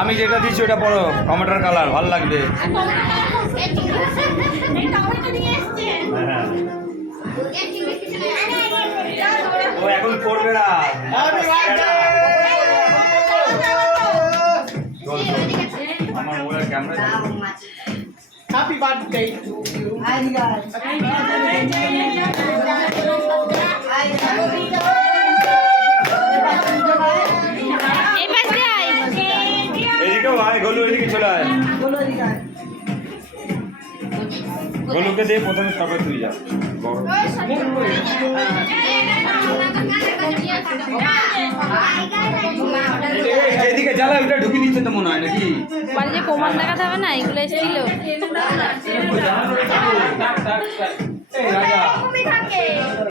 আমি যেটা দিচ্ছি ওটা পড়ো, টমেটোর কালার ভালো লাগবে। ও এখন পড়বে না। আমার mobile camera Happy birthday to you. Hi guys. এদিকে ভাই, গোলু এদিকে চলে আয়। গোলুকে দিয়ে প্রথমে সবাই তুই যা। এদিকে জ্বালা ওটা ঢুকে দিচ্ছে তো মনে হয় নাকি? মানে যে প্রমাণ দেখাতে হবে না, এগুলো এসেছিল।